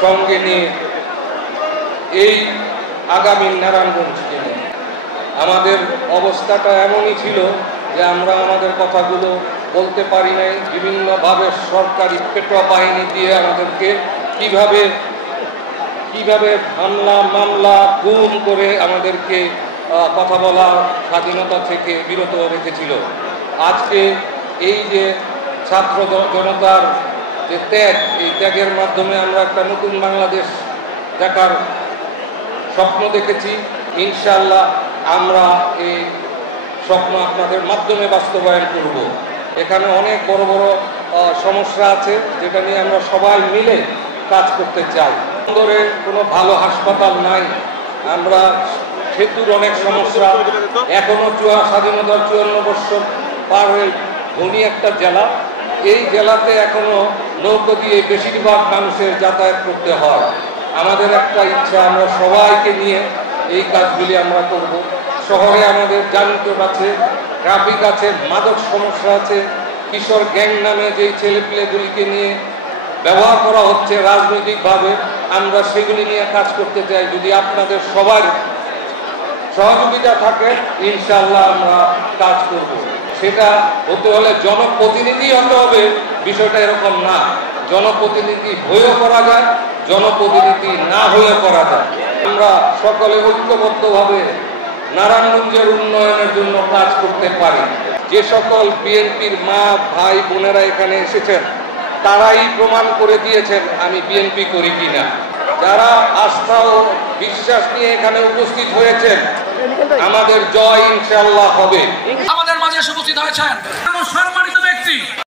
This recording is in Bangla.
সঙ্গে নিয়ে এই আগামী নারায়ণগঞ্জকে নিয়ে আমাদের অবস্থাটা এমনই ছিল যে আমরা আমাদের কথাগুলো বলতে পারি নাই। বিভিন্নভাবে সরকারি পেটোয়া বাহিনী দিয়ে আমাদেরকে কিভাবে হামলা মামলা গুম করে আমাদেরকে কথা বলার স্বাধীনতা থেকে বিরত রেখেছিল। আজকে এই যে ছাত্র জনতার যে ত্যাগ, এই ত্যাগের মাধ্যমে আমরা একটা নতুন বাংলাদেশ দেখার স্বপ্ন দেখেছি। ইনশাআল্লাহ আমরা এই স্বপ্ন আপনাদের মাধ্যমে বাস্তবায়ন করব। এখানে অনেক বড় বড় সমস্যা আছে যেটা নিয়ে আমরা সবাই মিলে কাজ করতে চাই। বন্দরে কোনো ভালো হাসপাতাল নাই, আমরা সেতুর অনেক সমস্যা, এখনো স্বাধীনতার 54 বছর পার হয়ে ধনী একটা জেলা, এই জেলাতে এখনো নৌকো দিয়ে বেশিরভাগ মানুষের যাতায়াত করতে হয়। আমাদের একটা ইচ্ছা, আমরা সবাইকে নিয়ে এই কাজগুলি আমরা করব। শহরে আমাদের যানজট আছে, ট্রাফিক আছে, মাদক সমস্যা আছে, কিশোর গ্যাং নামে যেই ছেলেপিলেগুলিকে নিয়ে ব্যবহার করা হচ্ছে রাজনৈতিকভাবে, আমরা সেগুলি নিয়ে কাজ করতে চাই। যদি আপনাদের সবার সহযোগিতা থাকে ইনশাআল্লাহ আমরা কাজ করব। সেটা হতে হলে জনপ্রতিনিধি হতে হবে, বিষয়টা এরকম না। জনপ্রতিনিধি হয়েও করা যায়, জনপ্রতিনিধি না হয়েও করা যায়। আমরা সকলে ঐক্যবদ্ধভাবে নারায়ণগঞ্জের উন্নয়নের জন্য কাজ করতে পারি। যে সকল বিএনপির মা ভাই বোনেরা এখানে এসেছেন তারাই প্রমাণ করে দিয়েছেন আমি বিএনপি করি কিনা। যারা আস্থা ও বিশ্বাস নিয়ে এখানে উপস্থিত হয়েছেন, আমাদের জয় ইনশাআল্লাহ হবে। আমাদের মাঝে উপস্থিত হয়েছেন সম্মানিত ব্যক্তি